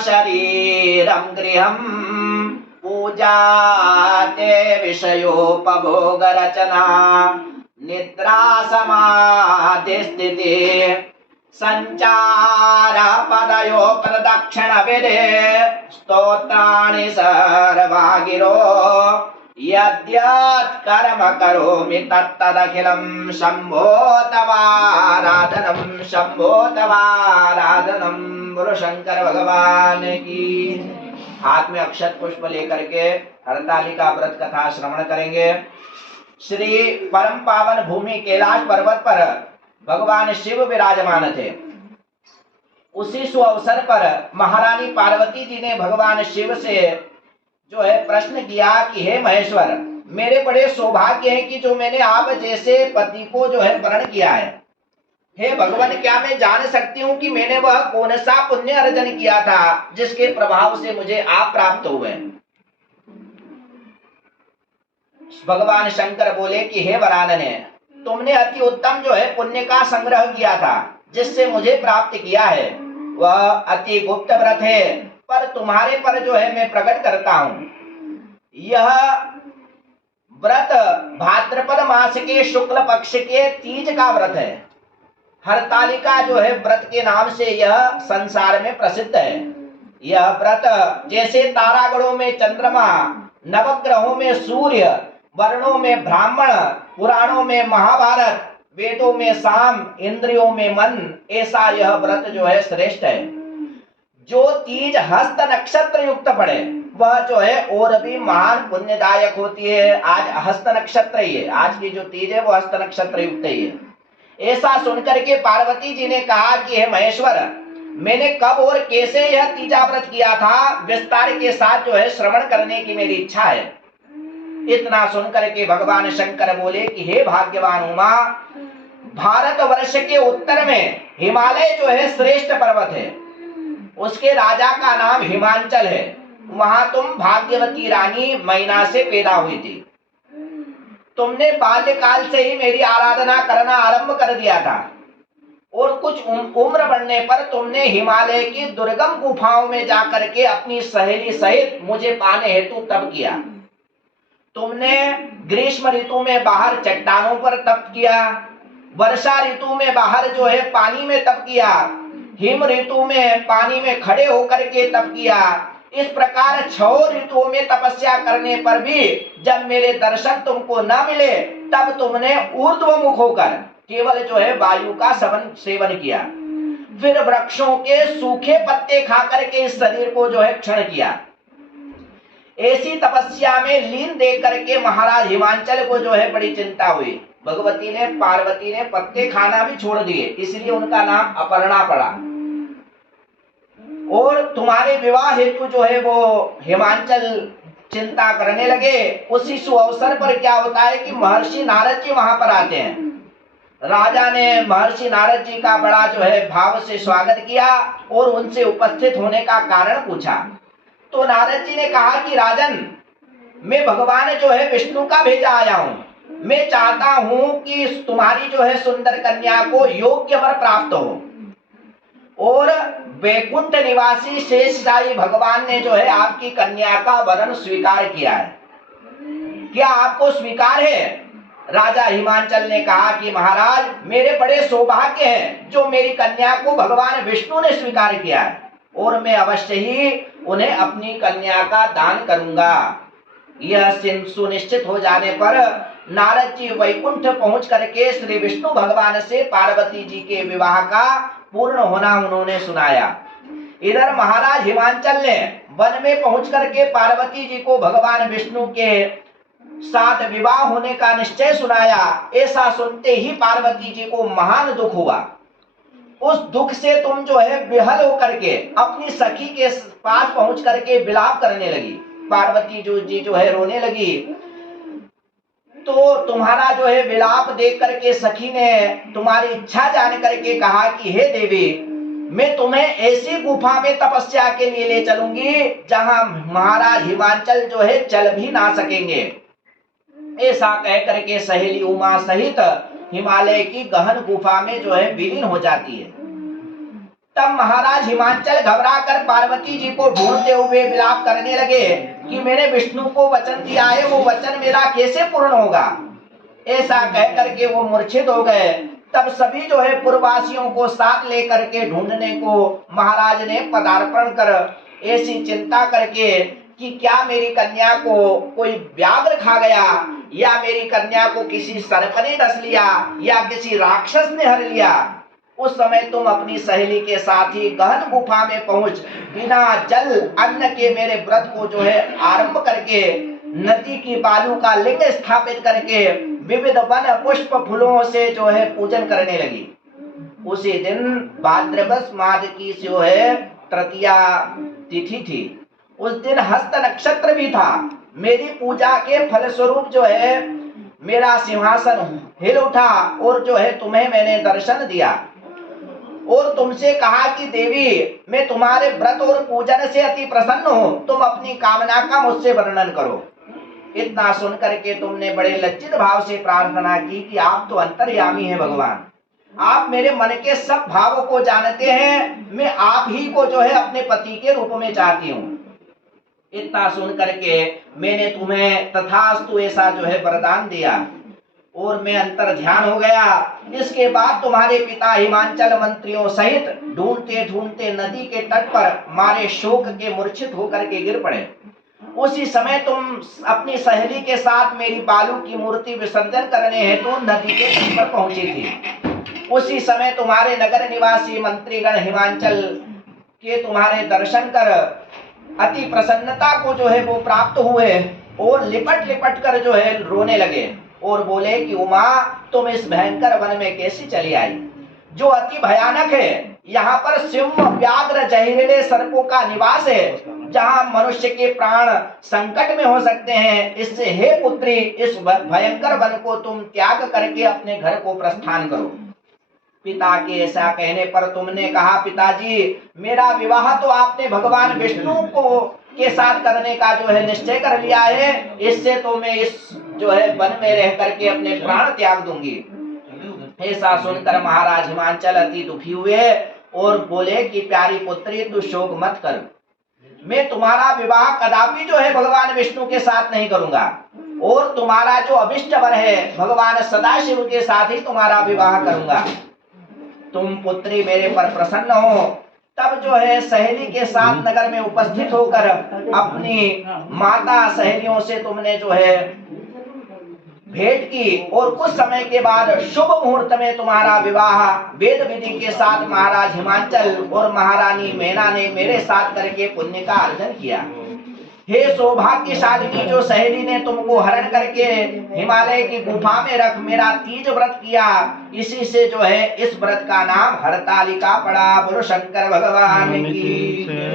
शरीरं गृहं पूजा ते विषयोपभोगरचना निद्रा समाधि स्थिति संचार पदयो प्रदक्षिण विधे स्तोत्राणि सर्वा गिरो यद्यत् कर्म करोमि तत्तदखिलं शम्भो तवाराधनं शम्भो तवाराधनं। बोलो शंकर भगवान की। हाथ में अक्षत पुष्प लेकर के हरतालिका व्रत कथा श्रवण करेंगे। श्री परम पावन भूमि कैलाश पर्वत पर भगवान शिव विराजमान थे। उसी शुभ अवसर पर महारानी पार्वती जी ने भगवान शिव से जो है प्रश्न किया कि हे महेश्वर, मेरे बड़े सौभाग्य हैं कि जो मैंने आप जैसे पति को जो है वरण किया है। हे भगवान, क्या मैं जान सकती हूँ कि मैंने वह कौन सा पुण्य अर्जन किया था जिसके प्रभाव से मुझे आप प्राप्त हुए? भगवान शंकर बोले कि हे वरानने, तुमने अति उत्तम जो है पुण्य का संग्रह किया था जिससे मुझे प्राप्त किया है। वह अति गुप्त व्रत है, पर तुम्हारे पर जो है मैं प्रकट करता हूँ। यह व्रत भाद्रपद मास के शुक्ल पक्ष के तीज का व्रत है। हरतालिका जो है व्रत के नाम से यह संसार में प्रसिद्ध है। यह व्रत जैसे तारागणों में चंद्रमा, नवग्रहों में सूर्य, वर्णों में ब्राह्मण, पुराणों में महाभारत, वेदों में साम, इंद्रियों में मन, ऐसा यह व्रत जो है श्रेष्ठ है। जो तीज हस्त नक्षत्र युक्त पड़े वह जो है और भी महान पुण्यदायक होती है। आज हस्त नक्षत्र ही है, आज की जो तीज है वो हस्त नक्षत्र युक्त ही है। ऐसा सुनकर के पार्वती जी ने कहा कि हे महेश्वर, मैंने कब और कैसे यह तीजा व्रत किया था, विस्तार के साथ जो है श्रवण करने की मेरी इच्छा है। इतना सुनकर के भगवान शंकर बोले कि हे भाग्यवान उमा, भारत वर्ष के उत्तर में हिमालय जो है श्रेष्ठ पर्वत है। उसके राजा का नाम हिमांचल है। वहां तुम भाग्यवती रानी मैना से पैदा हुई थी। तुमने बाल्यकाल से ही मेरी आराधना करना आरंभ कर दिया था और कुछ उम्र बढ़ने पर तुमने हिमालय की दुर्गम गुफाओं में जाकर के अपनी सहेली सहित मुझे पाने हेतु तप किया। तुमने ग्रीष्म ऋतु में बाहर चट्टानों पर तप किया, वर्षा ऋतु में बाहर जो है पानी में तप किया, हिम ऋतु में पानी में खड़े होकर के तप किया। इस प्रकार 6 ऋतुओं में तपस्या करने पर भी जब मेरे दर्शन तुमको न मिले तब तुमने ऊर्ध्वमुख होकर केवल जो है वायु का सेवन किया। फिर वृक्षों के सूखे पत्ते खाकर के इस शरीर को जो है क्षण किया। ऐसी तपस्या में लीन देख करके महाराज हिमांचल को जो है बड़ी चिंता हुई। पार्वती ने पत्ते खाना भी छोड़ दिए, इसलिए उनका नाम अपर्णा पड़ा। और तुम्हारे विवाह हेतु जो है वो हिमांचल चिंता करने लगे। उसी शुभ अवसर पर क्या होता है कि महर्षि नारद जी वहां पर आते हैं। राजा ने महर्षि नारद जी का बड़ा जो है भाव से स्वागत किया और उनसे उपस्थित होने का कारण पूछा। तो नारद जी ने कहा कि राजन, मैं भगवान जो है विष्णु का भेजा आया हूँ। मैं चाहता हूँ कि तुम्हारी जो है सुंदर कन्या को योग्य वर प्राप्त हो। और वैकुंठ निवासी शेषशाही भगवान ने जो है आपकी कन्या का वरण स्वीकार किया है। क्या आपको स्वीकार है? राजा हिमांचल ने कहा कि महाराज, मेरे बड़े सौभाग्य हैं जो मेरी कन्या को भगवान विष्णु ने स्वीकार किया है और मैं अवश्य ही उन्हें अपनी कन्या का दान करूंगा। यह सुनिश्चित हो जाने पर नारद जी वैकुंठ पहुंच करके श्री विष्णु भगवान से पार्वती जी के विवाह का पूर्ण होना उन्होंने सुनाया। इधर महाराज हिमांचल ने वन में पहुंच करके पार्वती जी को भगवान विष्णु के साथ विवाह होने का निश्चय सुनाया। ऐसा सुनते ही पार्वती जी को महान दुख हुआ। उस दुख से तुम जो है विहल होकर के अपनी सखी के पास पहुंच करके विलाप करने लगी। पार्वती जी जो है रोने लगी। तो तुम्हारा जो है विलाप देख करके सखी ने तुम्हारी इच्छा जान करके कहा कि हे देवी, मैं तुम्हें ऐसी गुफा में तपस्या के लिए ले चलूंगी जहां महाराज हिमांचल जो है चल भी ना सकेंगे। ऐसा कह करके सहेली उमा सहित हिमालय की गहन गुफा में जो है विलीन हो जाती है। तब महाराज हिमांचल घबरा कर पार्वती जी को ढूंढते हुए विलाप करने लगे कि मैंने विष्णु को वचन दिया है, वो वचन मेरा कैसे पूर्ण होगा। ऐसा कह करके वो मूर्छित हो गए। तब सभी जो है पुरवासियों को साथ लेकर के ढूंढने को महाराज ने पदार्पण कर ऐसी चिंता करके कि क्या मेरी कन्या को कोई व्याघ्र खा गया, या मेरी कन्या को किसी सर्प ने डस लिया, या किसी राक्षस ने हर लिया। उस समय तुम अपनी सहेली के साथ ही गहन गुफा में पहुंच बिना जल अन्न के मेरे व्रत को जो है आरंभ करके नदी की बालू का लिंग स्थापित करके विविध वन पुष्प फूलों से जो है पूजन करने लगी। उसी दिन भाद्रपद मास की जो है तृतीया तिथि थी। उस दिन हस्त नक्षत्र भी था। मेरी पूजा के फलस्वरूप जो है मेरा सिंहासन हिल उठा और जो है तुम्हें मैंने दर्शन दिया और तुमसे कहा कि देवी मैं तुम्हारे व्रत और पूजन से अति प्रसन्न हूँ, तुम अपनी कामना का मुझसे वर्णन करो। इतना सुन करके तुमने बड़े लज्जित भाव से प्रार्थना की कि आप तो अंतर्यामी हैं भगवान, आप मेरे मन के सब भावों को जानते हैं, मैं आप ही को जो है अपने पति के रूप में चाहती हूँ। इतना सुन करके मैंने तुम्हें तथास्तु ऐसा जो है वरदान दिया और मैं अंतर ध्यान हो गया। इसके बाद तुम्हारे पिता हिमांचल मंत्रियों सहित ढूंढते ढूंढते नदी के तट पर मारे शोक के मूर्छित होकर के गिर पड़े। उसी समय तुम अपनी सहेली के साथ मेरी बालू की मूर्ति विसर्जन करने हेतु नदी के तट पर पहुंची थी। उसी समय तुम्हारे नगर निवासी मंत्रीगण हिमांचल के तुम्हारे दर्शन कर अति प्रसन्नता को जो है वो प्राप्त हुए और लिपट लिपट कर जो है रोने लगे और बोले कि उमा तुम इस भयंकर वन में कैसी चली आई, जो अति भयानक है। यहाँ पर सिंह व्याघ्र जहरीले सर्पों का निवास है, जहाँ मनुष्य के प्राण संकट में हो सकते हैं। इससे हे पुत्री इस भयंकर वन को तुम त्याग करके अपने घर को प्रस्थान करो। पिता के ऐसा कहने पर तुमने कहा पिताजी मेरा विवाह तो आपने भगवान विष्णु को के साथ करने का जो है निश्चय कर लिया है, इससे तो मैं इस जो है वन में रह करके अपने प्राण त्याग दूंगी। ऐसा सुनकर महाराज हिमांचल अति दुखी हुए और बोले कि प्यारी पुत्री तू शोक मत कर, मैं तुम्हारा विवाह कदापि जो है भगवान विष्णु के साथ नहीं करूंगा और तुम्हारा जो अभिष्ट वर है भगवान सदाशिव के साथ ही तुम्हारा विवाह करूंगा। तुम पुत्री मेरे पर प्रसन्न हो। तब जो है सहेली के साथ नगर में उपस्थित होकर अपनी माता सहेलियों से तुमने जो है भेंट की और कुछ समय के बाद शुभ मुहूर्त में तुम्हारा विवाह वेद विधि के साथ महाराज हिमांचल और महारानी मैना ने मेरे साथ करके पुण्य का अर्जन किया। हे सौभाग्यशालिनी जो सहेली ने तुमको हरण करके हिमालय की गुफा में रख मेरा तीज व्रत किया, इसी से जो है इस व्रत का नाम हरतालिका पड़ा। बोलो शंकर भगवान की।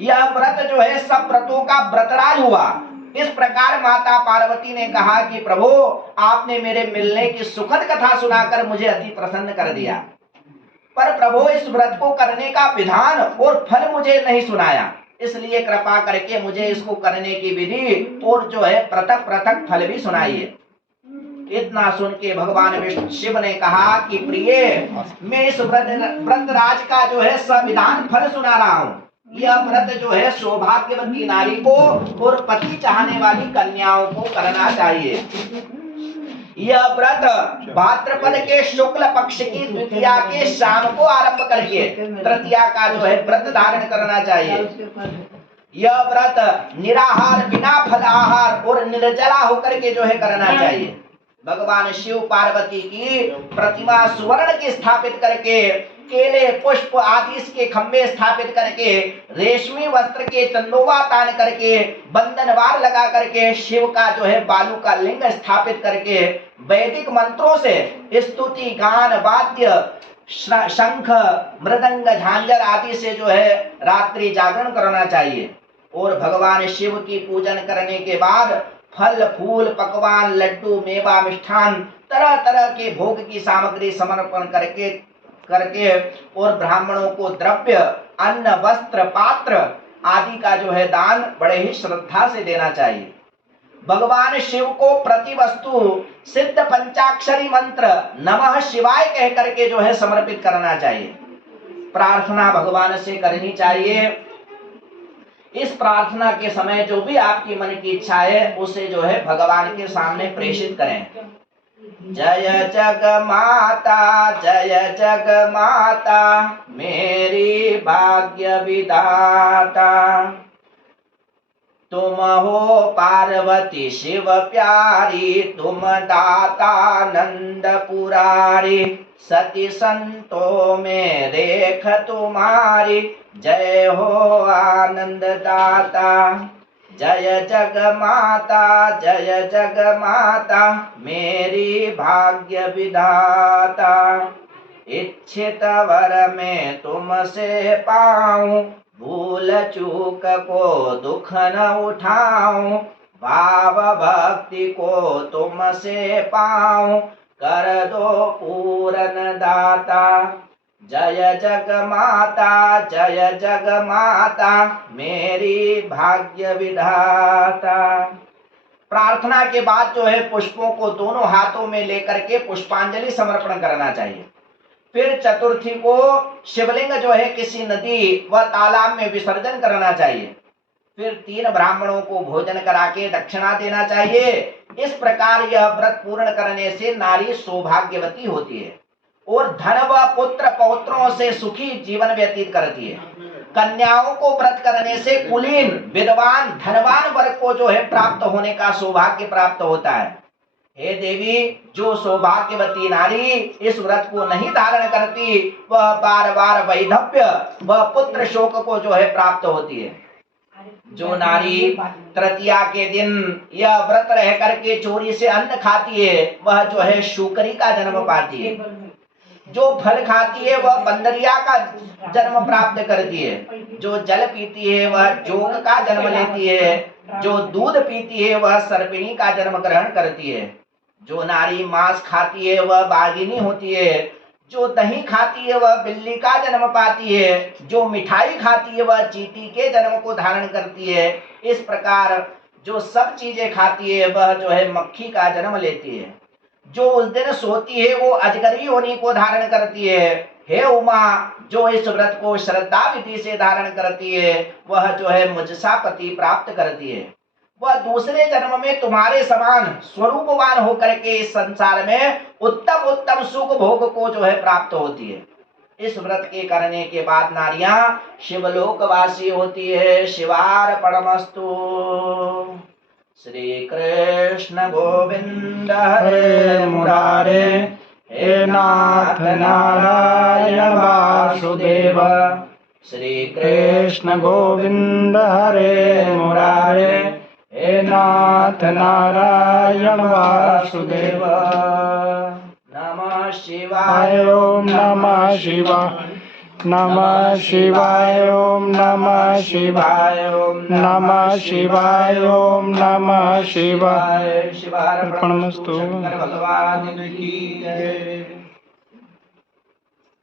यह व्रत जो है सब व्रतों का व्रतराज हुआ। इस प्रकार माता पार्वती ने कहा कि प्रभु आपने मेरे मिलने की सुखद कथा सुनाकर मुझे अति प्रसन्न कर दिया, पर प्रभु इस व्रत को करने का विधान और फल मुझे नहीं सुनाया, इसलिए कृपा करके मुझे इसको करने की विधि और जो है पृथक पृथक फल भी सुनाइए। इतना सुन के भगवान विष्णु शिव ने कहा कि प्रिय मैं इस व्रत राज का जो है संविधान फल सुना रहा हूँ। यह व्रत जो है सौभाग्यवती नारी को और पति चाहने वाली कन्याओं को करना चाहिए। यह व्रत भाद्रपद के शुक्ल पक्ष की द्वितीया के शाम को आरंभ करके तृतीया का जो है व्रत धारण करना चाहिए। यह व्रत निराहार बिना फल आहार और निर्जला होकर के जो है करना चाहिए। भगवान शिव पार्वती की प्रतिमा सुवर्ण की स्थापित करके केले पुष्प आदि इसके खंभे स्थापित करके रेशमी वस्त्र के चंदोवा तान करके बंधनवार लगा करके शिव का जो है बालू का लिंग स्थापित करके वैदिक मंत्रों से स्तुति गान वाद्य शंख मृदंग झांझर आदि से जो है रात्रि जागरण करना चाहिए। और भगवान शिव की पूजन करने के बाद फल फूल पकवान लड्डू मेवा मिष्ठान तरह तरह के भोग की सामग्री समर्पण करके और ब्राह्मणों को द्रव्य अन्न वस्त्र पात्र आदि का जो है दान बड़े ही श्रद्धा से देना चाहिए। भगवान शिव को प्रति वस्तु सिद्ध पंचाक्षरी मंत्र नमः शिवाय कह करके जो है समर्पित करना चाहिए। प्रार्थना भगवान से करनी चाहिए। इस प्रार्थना के समय जो भी आपकी मन की इच्छा है उसे जो है भगवान के सामने प्रेषित करें। जय जग माता मेरी भाग्य विधाता, तुम हो पार्वती शिव प्यारी, तुम दाता नंद पुरारी, सती संतों में रेख तुम्हारी, जय हो आनंद दाता। जय जग माता मेरी भाग्य विधाता, इच्छित वर में तुमसे पाऊं, भूल चूक को दुख न उठाऊं, भाव भक्ति को तुमसे पाऊं, कर दो पूरन दाता। जय जग माता मेरी भाग्य विधाता। प्रार्थना के बाद जो है पुष्पों को दोनों हाथों में लेकर के पुष्पांजलि समर्पण करना चाहिए। फिर चतुर्थी को शिवलिंग जो है किसी नदी व तालाब में विसर्जन करना चाहिए। फिर 3 ब्राह्मणों को भोजन करा के दक्षिणा देना चाहिए। इस प्रकार यह व्रत पूर्ण करने से नारी सौभाग्यवती होती है और धन व पुत्र पौत्रों से सुखी जीवन व्यतीत करती है। कन्याओं को व्रत करने से कुलीन विद्वान धनवान वर्ग को जो है प्राप्त होने का सौभाग्य प्राप्त होता है। हे देवी, जो सौभाग्यवती नारी इस व्रत को नहीं धारण करती वह बार बार वैधव्य व पुत्र शोक को जो है प्राप्त होती है। जो नारी तृतीया के दिन यह व्रत रह करके चोरी से अन्न खाती है वह जो है शुकरी का जन्म पाती है। जो फल खाती है वह बंदरिया का जन्म प्राप्त करती है। जो जल पीती है वह जोग का जन्म लेती है। जो दूध पीती है वह सर्पिणी का जन्म ग्रहण करती है। जो नारी मांस खाती है वह बाघिनी होती है। जो दही खाती है वह बिल्ली का जन्म पाती है। जो मिठाई खाती है वह चींटी के जन्म को धारण करती है। इस प्रकार जो सब चीजें खाती है वह जो है मक्खी का जन्म लेती है। जो उस दिन सोती है वो अजगरी योनि को धारण करती है। हे उमा, जो इस व्रत को श्रद्धा विधि से धारण करती है वह जो है मुझसा पति प्राप्त करती है। वह दूसरे जन्म में तुम्हारे समान स्वरूपवान होकर के इस संसार में उत्तम उत्तम सुख भोग को जो है प्राप्त होती है। इस व्रत के करने के बाद नारियां शिवलोकवासी होती है। शिवार्पणमस्तु। श्री कृष्ण गोविंद हरे मुरारे, हे नाथ नारायण वासुदेव। श्री कृष्ण गोविंद हरे मुरारे, हे नाथ नारायण वासुदेव। नमः शिवाय ओम नमः शिवाय, नमः शिवाय ओम नमः शिवाय ओम नमः शिवाय ओम नमः शिवाय। शिवार्पणमस्तु। शंकर भगवान की जय।